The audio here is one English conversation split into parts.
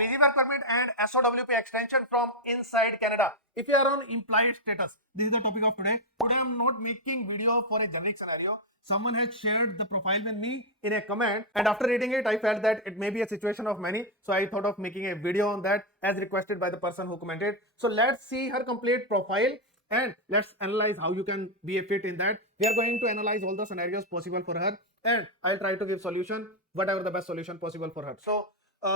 PG work permit and SOWP extension from inside Canada. If you are on implied status, this is the topic of today. Today I am not making video for a generic scenario. Someone has shared the profile with me in a comment, and after reading it I felt that it may be a situation of many, so I thought of making a video on that as requested by the person who commented. So let's see her complete profile and let's analyze how you can be a fit in that. We are going to analyze all the scenarios possible for her, and I'll try to give solution, whatever the best solution possible for her. So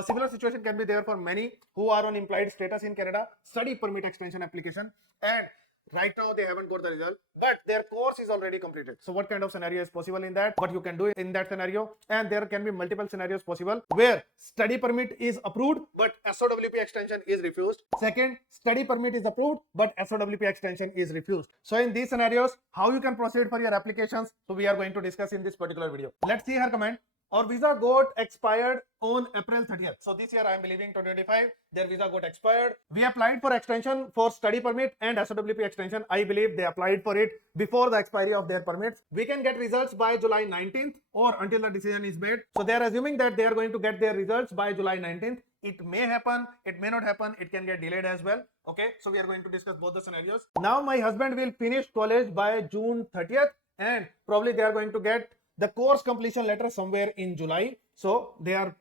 similar situation can be there for many who are on implied status in Canada, study permit extension application, and right now they haven't got the result, but their course is already completed. So what kind of scenario is possible in that, what you can do in that scenario? And there can be multiple scenarios possible where study permit is approved but SOWP extension is refused. Second, study permit is approved but SOWP extension is refused. So in these scenarios, how you can proceed for your applications, so we are going to discuss in this particular video. Let's see her comment. Our visa got expired on April 30th. So this year I am believing 2025, their visa got expired. We applied for extension for study permit and SOWP extension. I believe they applied for it before the expiry of their permits. We can get results by July 19th or until the decision is made. So they are assuming that they are going to get their results by July 19th. It may happen, it may not happen, it can get delayed as well. Okay, so we are going to discuss both the scenarios. Now my husband will finish college by June 30th, and probably they are going to get the course completion letter somewhere in July. So they are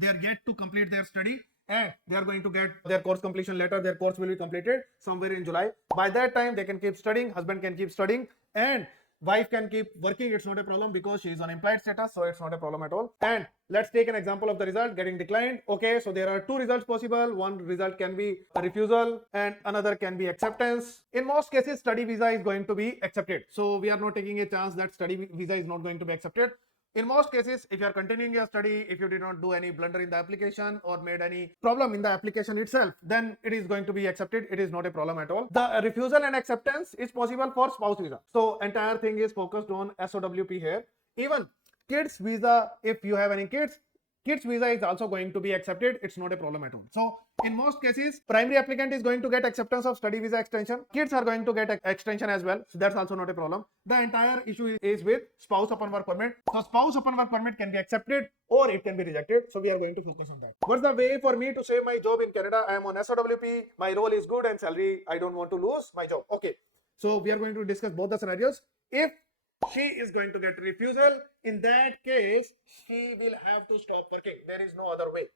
yet to complete their study, and they are going to get their course completion letter. Their course will be completed somewhere in July. By that time they can keep studying, husband can keep studying, and wife can keep working. It's not a problem because she is on implied status, so it's not a problem at all. And let's take an example of the result getting declined. Okay, so there are two results possible. One result can be a refusal and another can be acceptance. In most cases, study visa is going to be accepted. So we are not taking a chance that study visa is not going to be accepted. In most cases, if you are continuing your study, if you did not do any blunder in the application or made any problem in the application itself, then it is going to be accepted. It is not a problem at all. The refusal and acceptance is possible for spouse visa. So entire thing is focused on SOWP here. Even kids visa, if you have any kids visa is also going to be accepted. It's not a problem at all. So in most cases, primary applicant is going to get acceptance of study visa extension. Kids are going to get extension as well. So that's also not a problem. The entire issue is with spouse upon work permit. So spouse upon work permit can be accepted or it can be rejected. So we are going to focus on that. What's the way for me to save my job in Canada? I am on SOWP. My role is good and salary, I don't want to lose my job. Okay. So we are going to discuss both the scenarios. If she is going to get refusal, in that case she will have to stop working. There is no other way,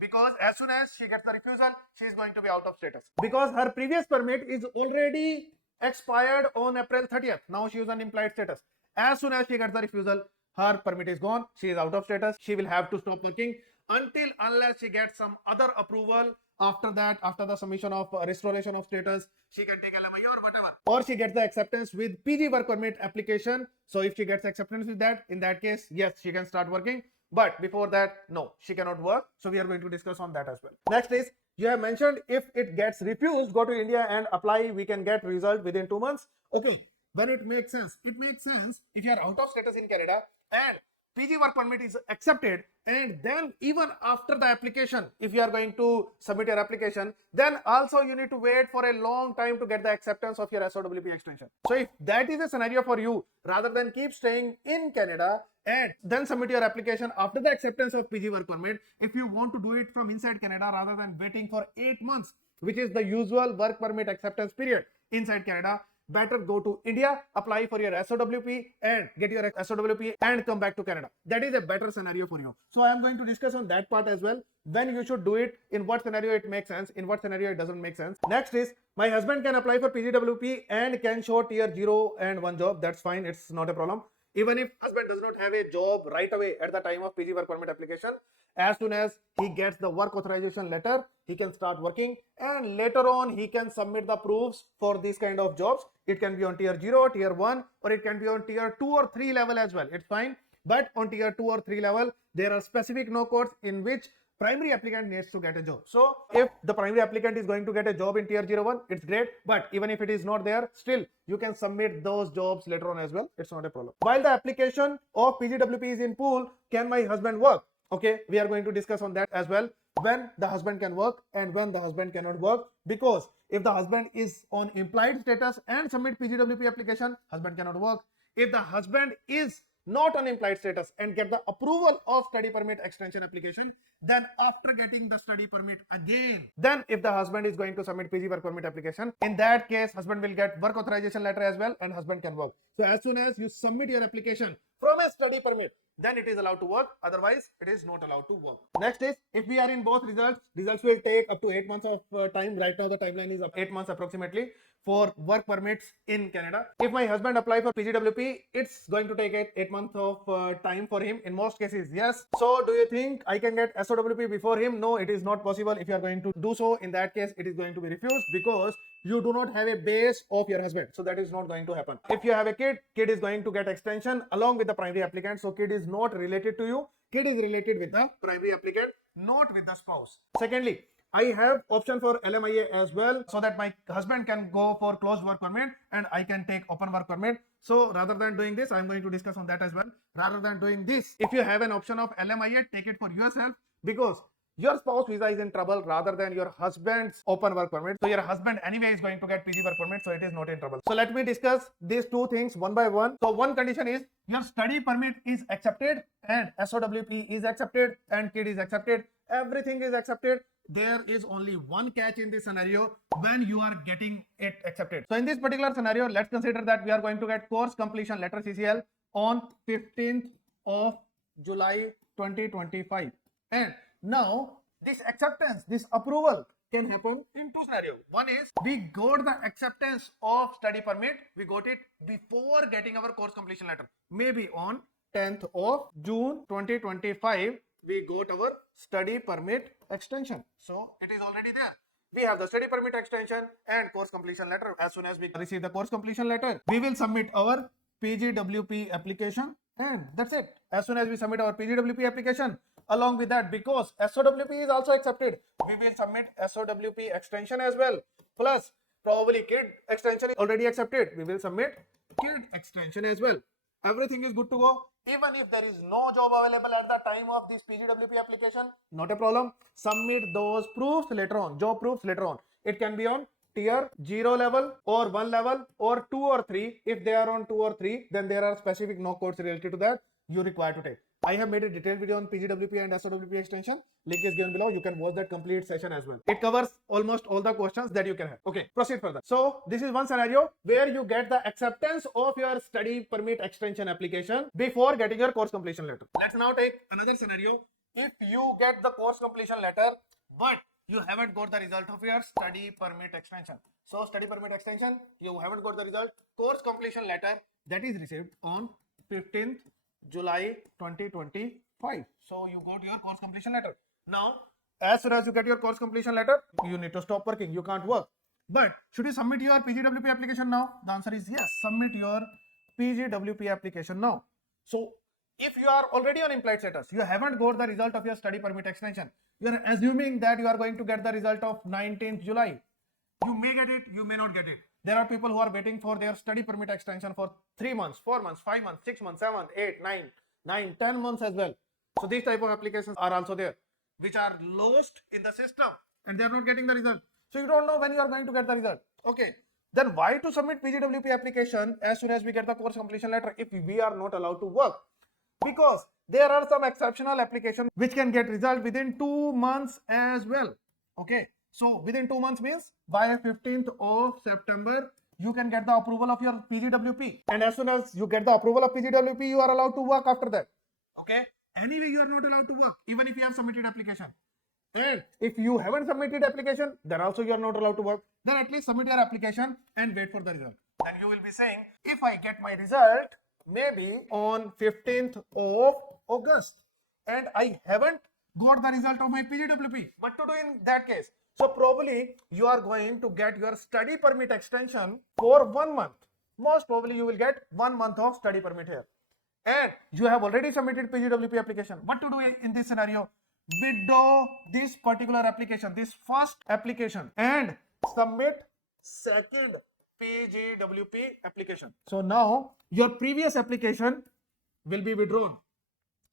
because as soon as she gets the refusal, she is going to be out of status, because her previous permit is already expired on April 30th. Now she is on implied status. As soon as she gets the refusal, her permit is gone, she is out of status. She will have to stop working unless she gets some other approval. After that, after the submission of restoration of status, she can take LMI or whatever, or she gets the acceptance with PG work permit application. So if she gets acceptance with that, in that case, yes, she can start working. But before that, no, she cannot work. So we are going to discuss on that as well. Next is, you have mentioned if it gets refused, go to India and apply. We can get result within 2 months. Okay, when it makes sense. It makes sense if you are out of status in Canada and PG work permit is accepted, and then even after the application, if you are going to submit your application, then also you need to wait for a long time to get the acceptance of your SOWP extension. So if that is a scenario for you, rather than keep staying in Canada and then submit your application after the acceptance of PG work permit, if you want to do it from inside Canada rather than waiting for 8 months, which is the usual work permit acceptance period inside Canada, better go to India, apply for your SOWP and get your SOWP and come back to Canada. That is a better scenario for you. So I am going to discuss on that part as well. When you should do it, in what scenario it makes sense, in what scenario it doesn't make sense. Next is, my husband can apply for PGWP and can show tier 0 and 1 job. That's fine. It's not a problem. Even if husband does not have a job right away at the time of PG work permit application, as soon as he gets the work authorization letter, he can start working, and later on he can submit the proofs for these kind of jobs. It can be on tier 0, tier 1, or it can be on tier 2 or 3 level as well. It's fine. But on tier 2 or 3 level, there are specific no codes in which primary applicant needs to get a job. So if the primary applicant is going to get a job in tier 01, it's great. But even if it is not there, still you can submit those jobs later on as well. It's not a problem. While the application of PGWP is in pool, can my husband work? Okay, we are going to discuss on that as well. When the husband can work and when the husband cannot work, because if the husband is on implied status and submit PGWP application, husband cannot work. If the husband is not on implied status and get the approval of study permit extension application, then after getting the study permit again, then if the husband is going to submit PG work permit application, in that case husband will get work authorization letter as well and husband can work. So as soon as you submit your application from a study permit, then it is allowed to work, otherwise it is not allowed to work. Next is, if we are in both results will take up to 8 months of time. Right now the timeline is 8 months approximately for work permits in Canada. If my husband apply for PGWP, it's going to take 8 months of time for him in most cases, yes. So do you think I can get SOWP before him? No, it is not possible. If you are going to do so, in that case it is going to be refused because you do not have a base of your husband, so that is not going to happen. If you have a kid is going to get extension along with the primary applicant, so kid is not related to you, kid is related with the primary applicant, not with the spouse. Secondly, I have option for LMIA as well, so that my husband can go for closed work permit and I can take open work permit. So rather than doing this, I'm going to discuss on that as well. Rather than doing this, if you have an option of LMIA, take it for yourself, because your spouse visa is in trouble rather than your husband's open work permit. So your husband anyway is going to get PG work permit, so it is not in trouble. So let me discuss these two things one by one. So one condition is your study permit is accepted and SOWP is accepted and kid is accepted. Everything is accepted. There is only one catch in this scenario when you are getting it accepted. So in this particular scenario, let's consider that we are going to get course completion letter CCL on 15th of July 2025. And now this acceptance, this approval can happen in two scenarios. One is we got the acceptance of study permit, we got it before getting our course completion letter. Maybe on 10th of June 2025, we got our study permit extension. So it is already there. We have the study permit extension and course completion letter. As soon as we receive the course completion letter, we will submit our PGWP application and that's it. As soon as we submit our PGWP application, along with that, because SOWP is also accepted, we will submit SOWP extension as well. Plus, probably kid extension is already accepted, we will submit kid extension as well. Everything is good to go. Even if there is no job available at the time of this PGWP application, not a problem. Submit those proofs later on, job proofs later on. It can be on tier 0 level or 1 level or 2 or 3. If they are on 2 or 3, then there are specific no course related to that you require to take. I have made a detailed video on PGWP and SOWP extension. Link is given below. You can watch that complete session as well. It covers almost all the questions that you can have. Okay, proceed further. So this is one scenario where you get the acceptance of your study permit extension application before getting your course completion letter. Let's now take another scenario. If you get the course completion letter, but you haven't got the result of your study permit extension. So study permit extension, you haven't got the result. Course completion letter that is received on 15th July 2025. So you got your course completion letter. Now, as soon as you get your course completion letter, you need to stop working. You can't work. But should you submit your PGWP application now? The answer is yes. Submit your PGWP application now. So if you are already on implied status, you haven't got the result of your study permit extension. You are assuming that you are going to get the result of 19th July. You may get it, you may not get it. There are people who are waiting for their study permit extension for 3 months, 4 months, 5 months, 6 months, 7, 8, 9, 10 months as well. So these type of applications are also there, which are lost in the system and they are not getting the result. So you don't know when you are going to get the result. Okay. Then why to submit PGWP application as soon as we get the course completion letter if we are not allowed to work? Because there are some exceptional applications which can get result within 2 months as well. Okay. So within 2 months means by 15th of September, you can get the approval of your PGWP. And as soon as you get the approval of PGWP, you are allowed to work after that. Okay. Anyway, you are not allowed to work even if you have submitted application. And if you haven't submitted application, then also you are not allowed to work. Then at least submit your application and wait for the result. And you will be saying, if I get my result maybe on 15th of August and I haven't got the result of my PGWP, what to do in that case? So probably you are going to get your study permit extension for 1 month. Most probably you will get 1 month of study permit here. And you have already submitted PGWP application. What to do in this scenario? Withdraw this particular application, this first application, and submit second PGWP application. So now your previous application will be withdrawn.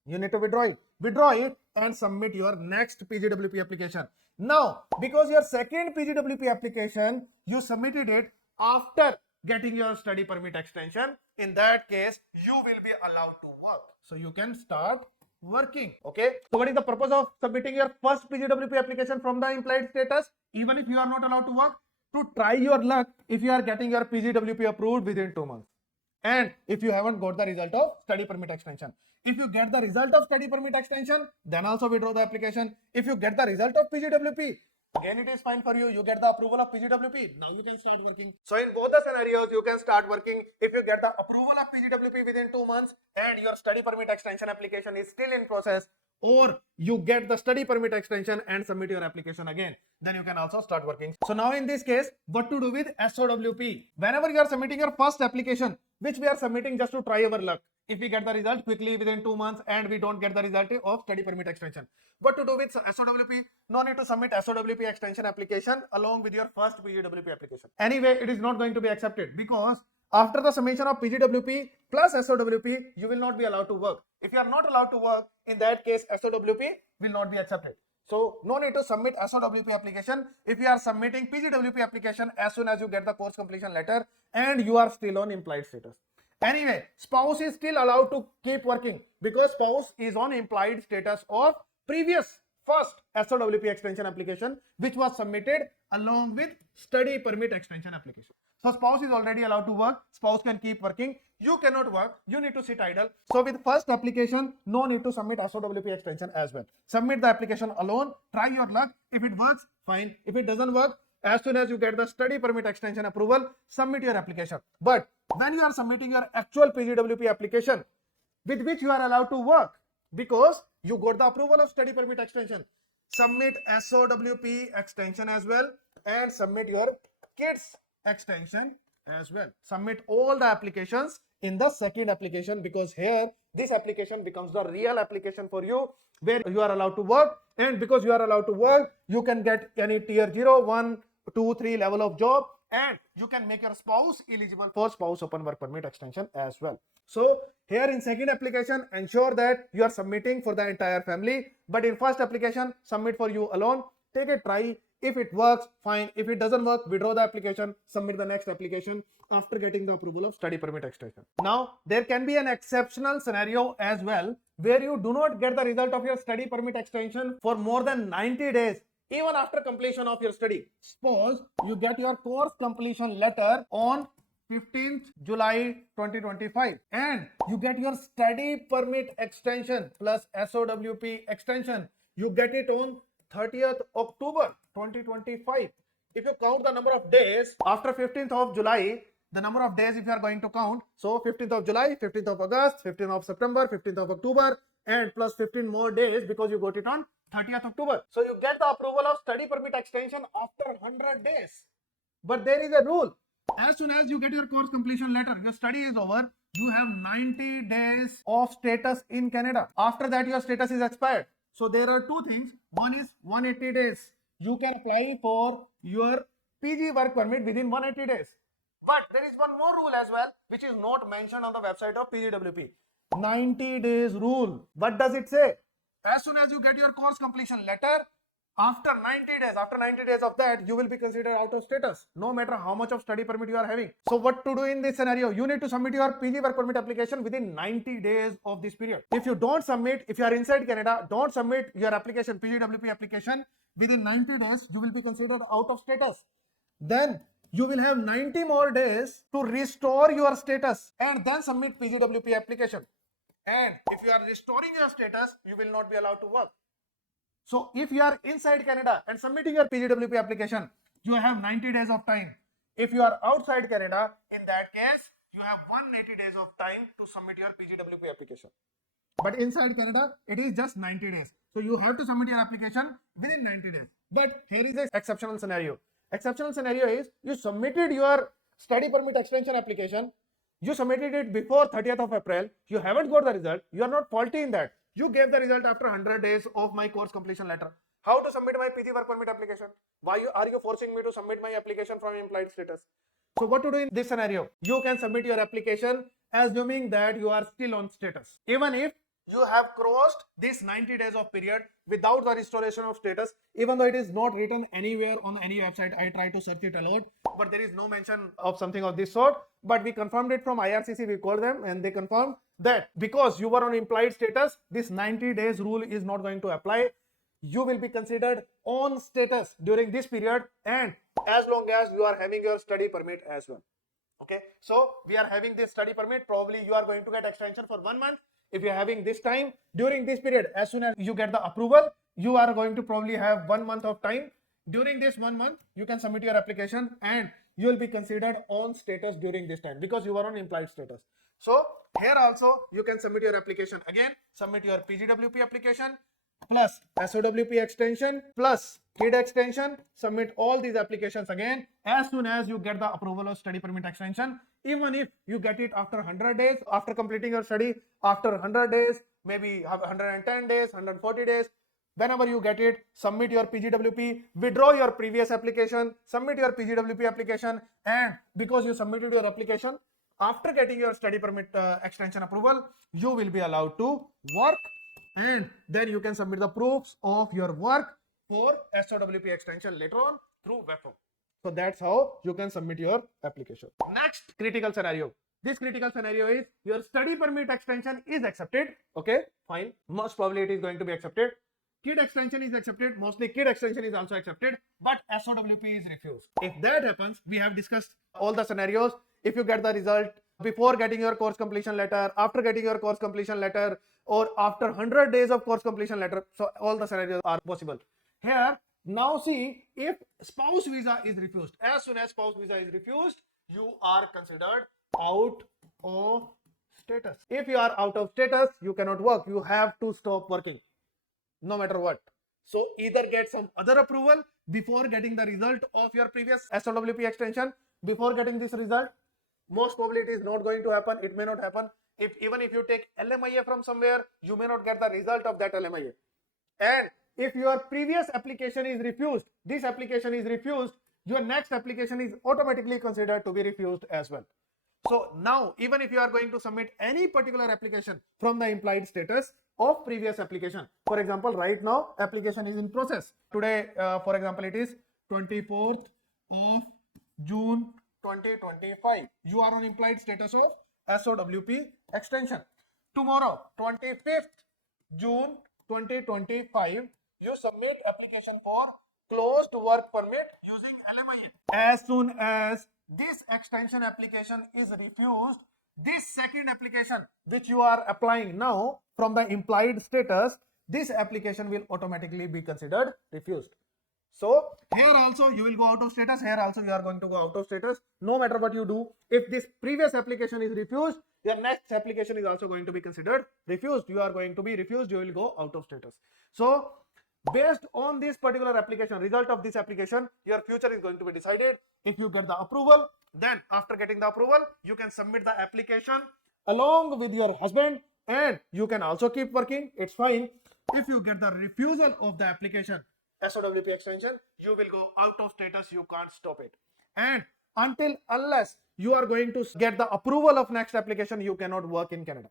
You need to withdraw it. Withdraw it and submit your next PGWP application. Now, because your second PGWP application, you submitted it after getting your study permit extension, in that case, you will be allowed to work. So you can start working. Okay. So what is the purpose of submitting your first PGWP application from the implied status? Even if you are not allowed to work, to try your luck if you are getting your PGWP approved within 2 months. And if you haven't got the result of study permit extension. If you get the result of study permit extension, then also withdraw the application. If you get the result of PGWP, again it is fine for you. You get the approval of PGWP. Now you can start working. So in both the scenarios, you can start working if you get the approval of PGWP within 2 months and your study permit extension application is still in process, or you get the study permit extension and submit your application again, then you can also start working. So now in this case, what to do with SOWP? Whenever you are submitting your first application, which we are submitting just to try our luck, if we get the result quickly within 2 months and we don't get the result of study permit extension, what to do with SOWP? No need to submit SOWP extension application along with your first PGWP application. Anyway, it is not going to be accepted because after the submission of PGWP plus SOWP, you will not be allowed to work. If you are not allowed to work, in that case, SOWP will not be accepted. So no need to submit SOWP application if you are submitting PGWP application as soon as you get the course completion letter and you are still on implied status. Anyway, spouse is still allowed to keep working because spouse is on implied status of previous first SOWP extension application which was submitted along with study permit extension application. So spouse is already allowed to work. Spouse can keep working. You cannot work. You need to sit idle. So with first application, no need to submit SOWP extension as well. Submit the application alone. Try your luck. If it works, fine. If it doesn't work, as soon as you get the study permit extension approval, submit your application. But when you are submitting your actual PGWP application with which you are allowed to work because you got the approval of study permit extension, submit SOWP extension as well and submit your kids extension as well. Submit all the applications in the second application because here this application becomes the real application for you where you are allowed to work, and because you are allowed to work, you can get any tier 0, 1, 2, 3 level of job, and you can make your spouse eligible for spouse open work permit extension as well. So here in second application, ensure that you are submitting for the entire family, but in first application, submit for you alone. Take a try. If it works, fine. If it doesn't work, withdraw the application, submit the next application after getting the approval of study permit extension. Now, there can be an exceptional scenario as well where you do not get the result of your study permit extension for more than 90 days even after completion of your study. Suppose you get your course completion letter on 15th July 2025 and you get your study permit extension plus SOWP extension. You get it on 30th October 2025. If you count the number of days after 15th of July, the number of days if you are going to count, so 15th of July, 15th of August, 15th of September, 15th of October and plus 15 more days because you got it on 30th October. So you get the approval of study permit extension after 100 days. But there is a rule. As soon as you get your course completion letter, your study is over, you have 90 days of status in Canada. After that, your status is expired. So there are two things. One is 180 days. You can apply for your PG work permit within 180 days. But there is one more rule as well, which is not mentioned on the website of PGWP. 90 days rule. What does it say? As soon as you get your course completion letter, after 90 days of that, you will be considered out of status, no matter how much of study permit you are having. So what to do in this scenario? You need to submit your PG work permit application within 90 days of this period. If you don't submit, if you are inside Canada, don't submit your application, PGWP application within 90 days, you will be considered out of status. Then you will have 90 more days to restore your status and then submit PGWP application. And if you are restoring your status, you will not be allowed to work. So if you are inside Canada and submitting your PGWP application, you have 90 days of time. If you are outside Canada, in that case, you have 180 days of time to submit your PGWP application. But inside Canada, it is just 90 days. So you have to submit your application within 90 days. But here is an exceptional scenario. Exceptional scenario is you submitted your study permit extension application. You submitted it before 30th of April. You haven't got the result. You are not faulty in that. You gave the result after 100 days of my course completion letter. How to submit my PG work permit application? Why are you forcing me to submit my application from implied status? So what to do in this scenario? You can submit your application assuming that you are still on status. Even if you have crossed this 90 days of period without the restoration of status, even though it is not written anywhere on any website. I try to search it a lot, but there is no mention of something of this sort. But we confirmed it from IRCC, we called them and they confirmed that because you were on implied status, this 90 days rule is not going to apply. You will be considered on status during this period, and as long as you are having your study permit as well. Okay, so we are having this study permit, probably you are going to get extension for 1 month. If you are having this time during this period, as soon as you get the approval, you are going to probably have 1 month of time. During this 1 month, you can submit your application and you will be considered on status during this time because you are on implied status. So here also you can submit your application again, submit your PGWP application plus SOWP extension plus KID extension, submit all these applications again as soon as you get the approval of study permit extension. Even if you get it after 100 days, after completing your study, after 100 days, maybe 110 days, 140 days, whenever you get it, submit your PGWP, withdraw your previous application, submit your PGWP application, and because you submitted your application, after getting your study permit extension approval, you will be allowed to work, and then you can submit the proofs of your work for SOWP extension later on through web form. So that's how you can submit your application. Next critical scenario. This critical scenario is your study permit extension is accepted. Okay, fine. Most probably it is going to be accepted. KID extension is accepted. Mostly KID extension is also accepted, but SOWP is refused. If that happens, we have discussed all the scenarios. If you get the result before getting your course completion letter, after getting your course completion letter, or after 100 days of course completion letter, so all the scenarios are possible. Here, now see, if spouse visa is refused, as soon as spouse visa is refused, you are considered out of status. If you are out of status, you cannot work. You have to stop working, no matter what. So either get some other approval before getting the result of your previous SOWP extension, before getting this result. Most probably it is not going to happen. It may not happen. Even if you take LMIA from somewhere, you may not get the result of that LMIA. And if your previous application is refused, this application is refused, your next application is automatically considered to be refused as well. So now, even if you are going to submit any particular application from the implied status of previous application, for example, right now application is in process. Today, for example, it is 24th of June 2025. You are on implied status of SOWP extension. Tomorrow, 25th June 2025, you submit application for closed work permit using LMIA. As soon as this extension application is refused, this second application which you are applying now from the implied status, this application will automatically be considered refused. So here also you will go out of status, here also you are going to go out of status. No matter what you do, if this previous application is refused, your next application is also going to be considered refused. You are going to be refused, you will go out of status. So based on this particular application, result of this application, your future is going to be decided. If you get the approval, then after getting the approval, you can submit the application along with your husband and you can also keep working. It's fine. If you get the refusal of the application, SOWP extension, you will go out of status. You can't stop it. And unless you are going to get the approval of next application, you cannot work in Canada.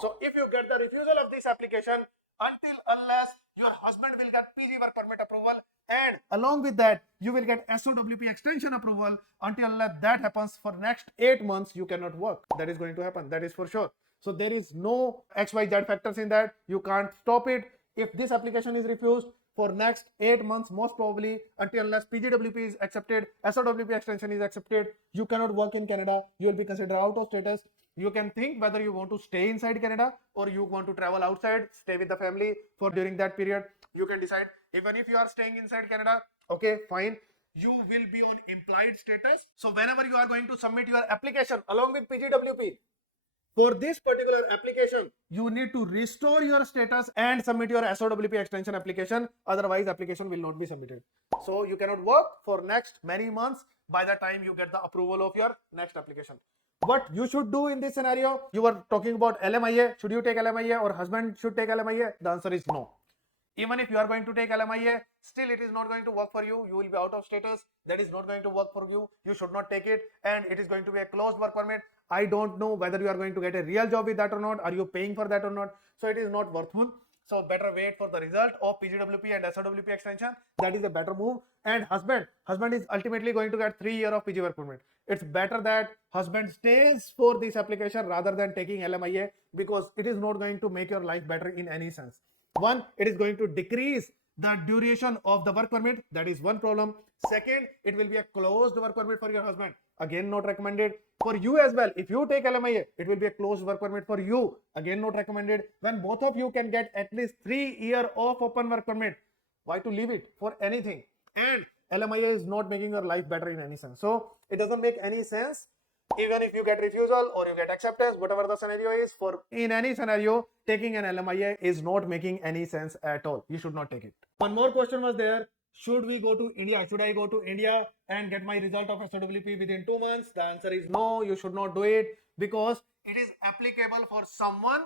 So if you get the refusal of this application, unless your husband will get PG work permit approval, and along with that you will get SOWP extension approval, unless that happens, for next 8 months you cannot work. That is going to happen, that is for sure. So there is no XYZ factors in that. You can't stop it. If this application is refused for next 8 months, most probably unless PGWP is accepted, SOWP extension is accepted, you cannot work in Canada. You will be considered out of status. You can think whether you want to stay inside Canada or you want to travel outside, stay with the family for during that period. You can decide. Even if you are staying inside Canada, okay, fine, you will be on implied status. So whenever you are going to submit your application along with PGWP, for this particular application, you need to restore your status and submit your SOWP extension application. Otherwise, application will not be submitted. So you cannot work for next many months by the time you get the approval of your next application. What you should do in this scenario, you were talking about LMIA. Should you take LMIA or husband should take LMIA? The answer is no. Even if you are going to take LMIA, still it is not going to work for you. You will be out of status. That is not going to work for you. You should not take it, and it is going to be a closed work permit. I don't know whether you are going to get a real job with that or not. Are you paying for that or not? So it is not worthwhile. So better wait for the result of PGWP and SOWP extension. That is a better move. And husband is ultimately going to get 3 years of PG work permit. It's better that husband stays for this application rather than taking LMIA, because it is not going to make your life better in any sense. One, it is going to decrease the duration of the work permit. That is one problem. Second, it will be a closed work permit for your husband. Again, not recommended. For you as well, if you take LMIA, it will be a closed work permit for you. Again, not recommended. When both of you can get at least 3 years of open work permit, why to leave it for anything? And LMIA is not making your life better in any sense. So it doesn't make any sense. Even if you get refusal or you get acceptance, whatever the scenario is, for in any scenario, taking an LMIA is not making any sense at all. You should not take it. One more question was there. Should we go to India? Should I go to India and get my result of SOWP within 2 months? The answer is no, you should not do it, because it is applicable for someone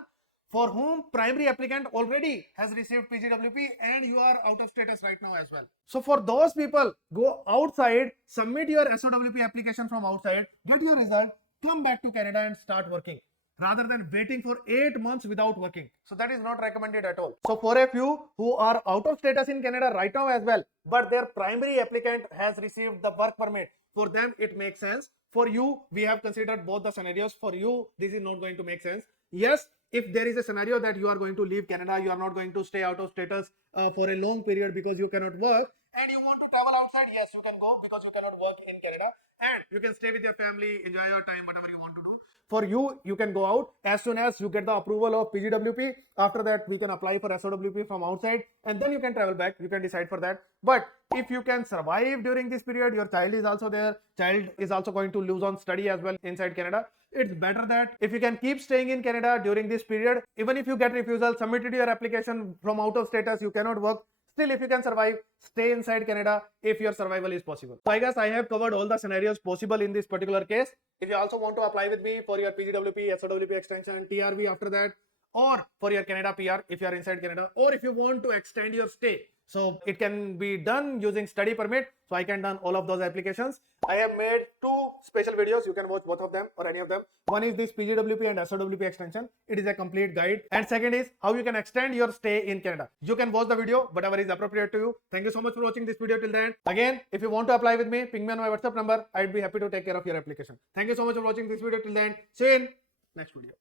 for whom primary applicant already has received PGWP and you are out of status right now as well. So for those people, go outside, submit your SOWP application from outside, get your result, come back to Canada and start working, rather than waiting for 8 months without working. So that is not recommended at all. So for a few who are out of status in Canada right now as well, but their primary applicant has received the work permit, for them it makes sense. For you, we have considered both the scenarios. For you, this is not going to make sense. Yes, if there is a scenario that you are going to leave Canada, you are not going to stay out of status for a long period because you cannot work, and you want to travel outside, yes, you can go, because you cannot work in Canada, and you can stay with your family, enjoy your time, whatever you want to do. For you, you can go out as soon as you get the approval of PGWP. After that, we can apply for SOWP from outside, and then you can travel back. You can decide for that. But if you can survive during this period, your child is also there, child is also going to lose on study as well inside Canada. It's better that if you can keep staying in Canada during this period, even if you get refusal, submitted your application from out of status, you cannot work, still if you can survive, stay inside Canada if your survival is possible. So I guess I have covered all the scenarios possible in this particular case. If you also want to apply with me for your PGWP, SOWP extension, TRV after that, or for your Canada PR if you are inside Canada, or if you want to extend your stay, so it can be done using study permit. So I can done all of those applications. I have made 2 special videos. You can watch both of them or any of them. One is this PGWP and SOWP extension. It is a complete guide. And second is how you can extend your stay in Canada. You can watch the video, whatever is appropriate to you. Thank you so much for watching this video till the end. Again, if you want to apply with me, ping me on my WhatsApp number. I'd be happy to take care of your application. Thank you so much for watching this video till the end. See you in next video.